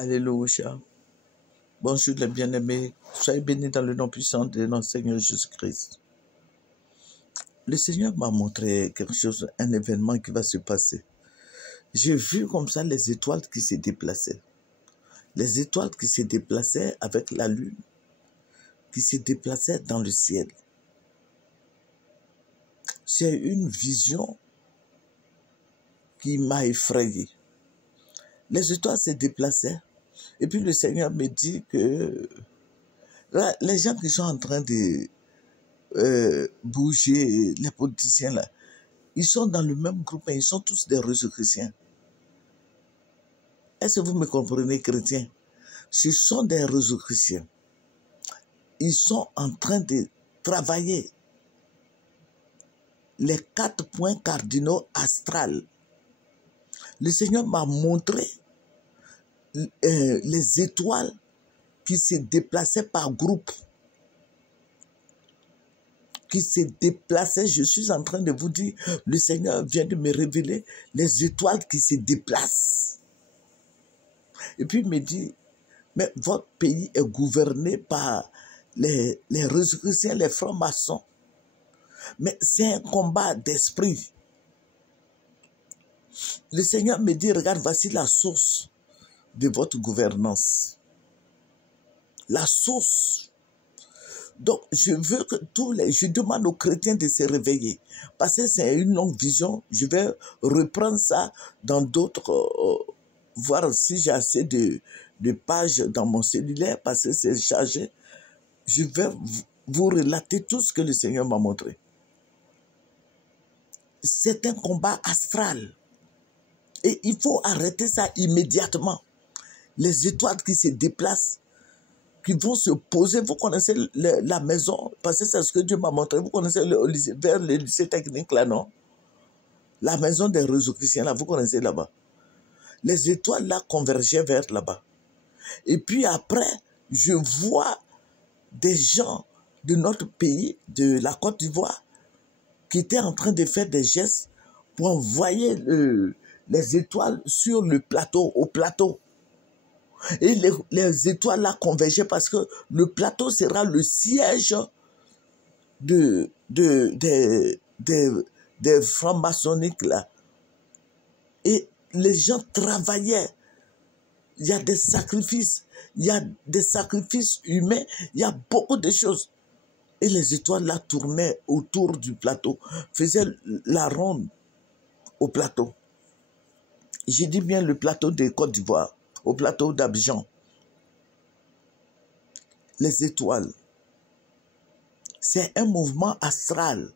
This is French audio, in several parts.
Alléluia. Bonjour les bien-aimés. Soyez bénis dans le nom puissant de notre Seigneur Jésus-Christ. Le Seigneur m'a montré quelque chose, un événement qui va se passer. J'ai vu comme ça les étoiles qui se déplaçaient. Les étoiles qui se déplaçaient avec la lune, qui se déplaçaient dans le ciel. C'est une vision qui m'a effrayé. Les étoiles se déplaçaient. Et puis le Seigneur me dit que là, les gens qui sont en train de bouger, les politiciens là, ils sont dans le même groupe, mais ils sont tous des résurrectiens. Est-ce que vous me comprenez, chrétiens? Ce sont des résurrectiens. Ils sont en train de travailler les 4 points cardinaux astrales. Le Seigneur m'a montré les étoiles qui se déplaçaient par groupe. Qui se déplaçaient, je suis en train de vous dire, le Seigneur vient de me révéler les étoiles qui se déplacent. Et puis il me dit, mais votre pays est gouverné par les résurrectiens, les francs-maçons. Mais c'est un combat d'esprit. Le Seigneur me dit, regarde, voici la source de votre gouvernance. La source. Donc, je veux que je demande aux chrétiens de se réveiller. Parce que c'est une longue vision. Je vais reprendre ça dans d'autres, voir si j'ai assez de pages dans mon cellulaire, parce que c'est chargé. Je vais vous relater tout ce que le Seigneur m'a montré. C'est un combat astral. Et il faut arrêter ça immédiatement. Les étoiles qui se déplacent, qui vont se poser. Vous connaissez la maison, parce que c'est ce que Dieu m'a montré. Vous connaissez vers le lycée technique là, non? La maison des résurrectiens là, vous connaissez là-bas. Les étoiles là convergeaient vers là-bas. Et puis après, je vois des gens de notre pays, de la Côte d'Ivoire, qui étaient en train de faire des gestes pour envoyer les étoiles sur le plateau, au plateau. Et les étoiles là convergeaient parce que le plateau sera le siège des francs-maçonniques là. Et les gens travaillaient. Il y a des sacrifices. Il y a des sacrifices humains. Il y a beaucoup de choses. Et les étoiles là tournaient autour du plateau. Faisaient la ronde au plateau. J'ai dit bien le plateau de Côte d'Ivoire. Au plateau d'Abidjan. Les étoiles. C'est un mouvement astral.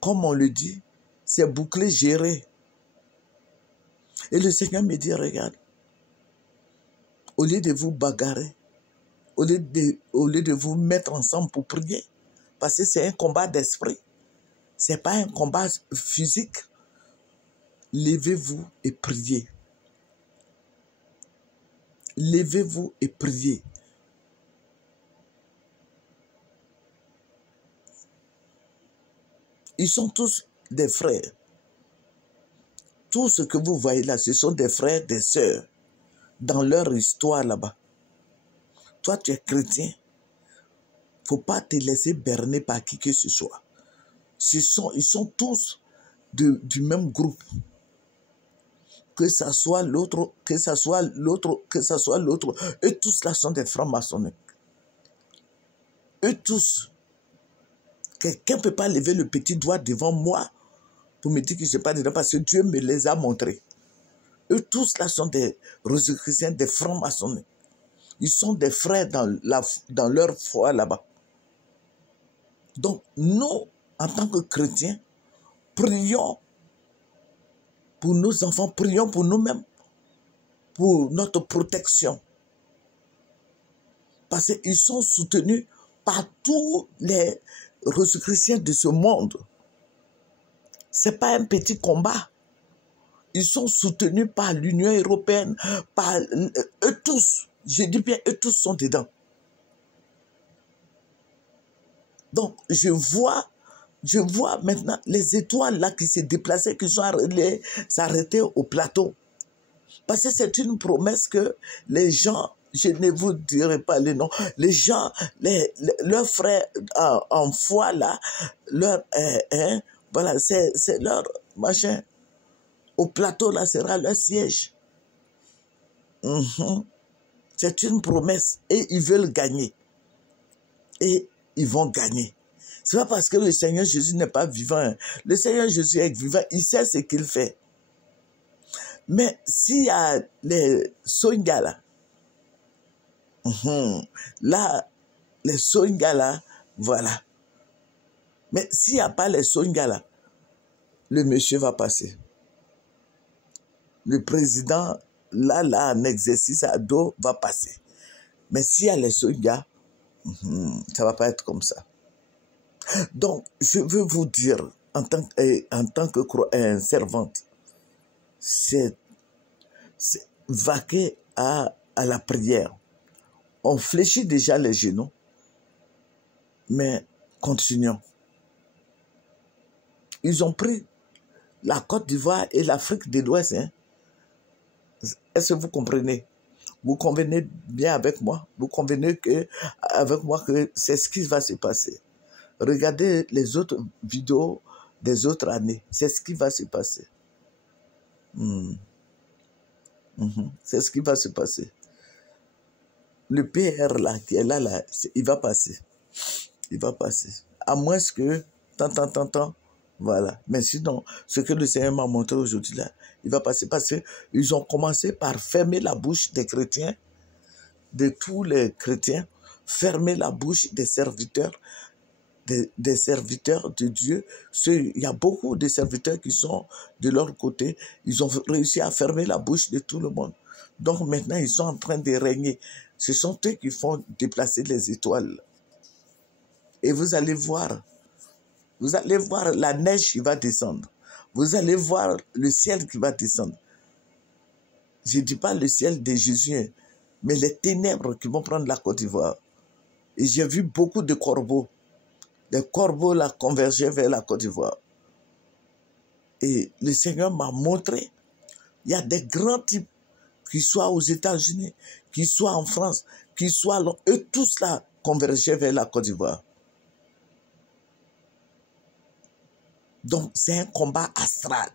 Comme on le dit, c'est bouclé, géré. Et le Seigneur me dit, regarde, au lieu de vous bagarrer, au lieu de vous mettre ensemble pour prier, parce que c'est un combat d'esprit, ce n'est pas un combat physique, levez-vous et priez. Levez-vous et priez. Ils sont tous des frères. Tout ce que vous voyez là, ce sont des frères, des sœurs, dans leur histoire là-bas. Toi, tu es chrétien. Il ne faut pas te laisser berner par qui que ce soit. Ils sont tous du même groupe. Que ça soit l'autre, que ça soit l'autre, que ça soit l'autre. Eux tous là sont des francs-maçonniques. Eux tous. Quelqu'un ne peut pas lever le petit doigt devant moi pour me dire que je ne suis pas dedans parce que Dieu me les a montrés. Eux tous là sont des résurrectiens, des francs-maçonniques. Ils sont des frères dans leur foi là-bas. Donc nous, en tant que chrétiens, prions pour nos enfants, prions pour nous-mêmes, pour notre protection. Parce qu'ils sont soutenus par tous les résurrectiens de ce monde. Ce n'est pas un petit combat. Ils sont soutenus par l'Union européenne, par eux tous. Je dis bien, eux tous sont dedans. Donc, je vois maintenant les étoiles là qui se déplaçaient, qui sont s'arrêter au plateau. Parce que c'est une promesse que les gens, je ne vous dirai pas les noms, les gens, leurs frères en foi là, voilà, c'est leur machin. Au plateau là sera leur siège. C'est une promesse et ils veulent gagner. Et ils vont gagner. Ce n'est pas parce que le Seigneur Jésus n'est pas vivant. Le Seigneur Jésus est vivant, il sait ce qu'il fait. Mais s'il y a les Soinga là, là, les Soinga là, voilà. Mais s'il n'y a pas les Soinga là, le monsieur va passer. Le président, là, en exercice à dos, va passer. Mais s'il y a les Soinga, ça ne va pas être comme ça. Donc, je veux vous dire, en tant que servante, c'est vaquer à la prière. On fléchit déjà les genoux, mais continuons. Ils ont pris la Côte d'Ivoire et l'Afrique de l'Ouest. Hein. Est-ce que vous comprenez? Vous convenez bien avec moi? Vous convenez avec moi que c'est ce qui va se passer? Regardez les autres vidéos des autres années. C'est ce qui va se passer. C'est ce qui va se passer. Le PR là, qui est là, il va passer. Il va passer. À moins que, tant, voilà. Mais sinon, ce que le Seigneur m'a montré aujourd'hui là, il va passer. Parce qu'ils ont commencé par fermer la bouche des chrétiens, de tous les chrétiens, fermer la bouche des serviteurs, des serviteurs de Dieu. Il y a beaucoup de serviteurs qui sont de leur côté. Ils ont réussi à fermer la bouche de tout le monde. Donc maintenant, ils sont en train de régner. Ce sont eux qui font déplacer les étoiles. Et vous allez voir la neige qui va descendre. Vous allez voir le ciel qui va descendre. Je ne dis pas le ciel de Jésus, mais les ténèbres qui vont prendre la Côte d'Ivoire. Et j'ai vu beaucoup de corbeaux. Les corbeaux là convergeaient vers la Côte d'Ivoire. Et le Seigneur m'a montré, il y a des grands types, qui soient aux États-Unis, qui soient en France, qui soient là, eux tous là convergeaient vers la Côte d'Ivoire. Donc c'est un combat astral.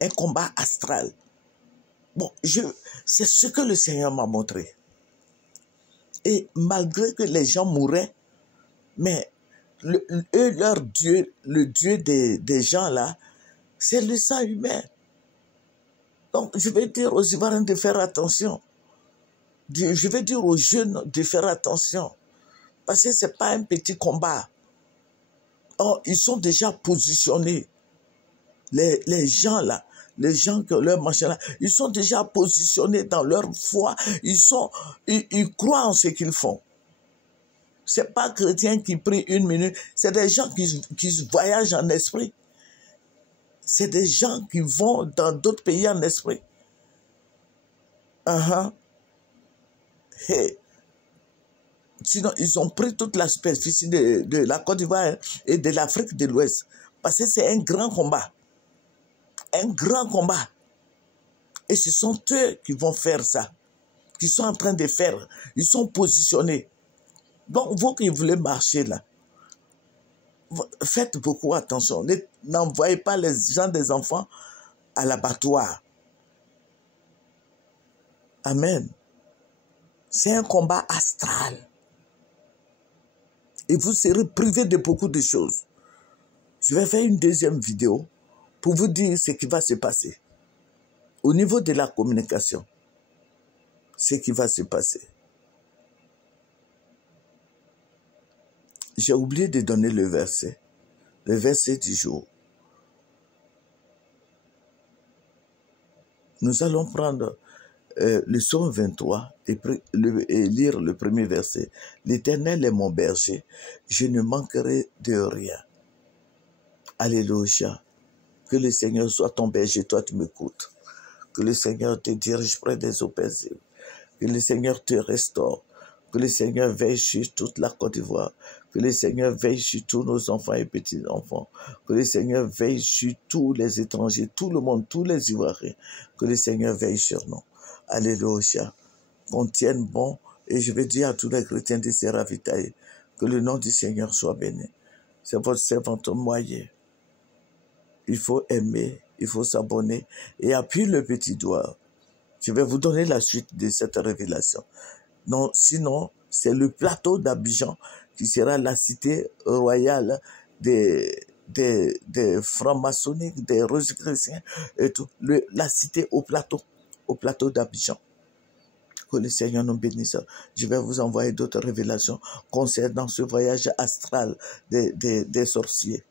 Un combat astral. Bon, c'est ce que le Seigneur m'a montré. Et malgré que les gens mouraient, mais leur Dieu, le Dieu des gens là, c'est le sang humain. Donc je vais dire aux Ivoiriens de faire attention. Je vais dire aux jeunes de faire attention. Parce que ce n'est pas un petit combat. Oh, ils sont déjà positionnés. Les gens là, les gens que leur machin là, ils sont déjà positionnés dans leur foi. Ils croient en ce qu'ils font. Ce n'est pas chrétien qui prie une minute. C'est des gens qui voyagent en esprit. C'est des gens qui vont dans d'autres pays en esprit. Hey. Sinon, ils ont pris toute la superficie de la Côte d'Ivoire et de l'Afrique de l'Ouest. Parce que c'est un grand combat. Un grand combat. Et ce sont eux qui vont faire ça. Qui sont en train de faire. Ils sont positionnés. Donc, vous qui voulez marcher là, faites beaucoup attention. N'envoyez pas les gens des enfants à l'abattoir. Amen. C'est un combat astral. Et vous serez privé de beaucoup de choses. Je vais faire une deuxième vidéo pour vous dire ce qui va se passer. Au niveau de la communication, ce qui va se passer. J'ai oublié de donner le verset du jour. Nous allons prendre le psaume 23 et lire le premier verset. L'Éternel est mon berger, je ne manquerai de rien. Alléluia. Que le Seigneur soit ton berger, toi tu m'écoutes. Que le Seigneur te dirige près des eaux paisibles. Que le Seigneur te restaure. Que le Seigneur veille sur toute la Côte d'Ivoire. Que le Seigneur veille sur tous nos enfants et petits-enfants. Que le Seigneur veille sur tous les étrangers, tout le monde, tous les Ivoiriens. Que le Seigneur veille sur nous. Alléluia. Qu'on tienne bon. Et je vais dire à tous les chrétiens de se ravitailler. Que le nom du Seigneur soit béni. C'est votre servante Moyer. Il faut aimer, il faut s'abonner et appuyer le petit doigt. Je vais vous donner la suite de cette révélation. Non, sinon, c'est le plateau d'Abidjan qui sera la cité royale des francs-maçonniques, des rosicruciens et tout. La cité au plateau d'Abidjan. Que le Seigneur nous bénisse. Je vais vous envoyer d'autres révélations concernant ce voyage astral des sorciers.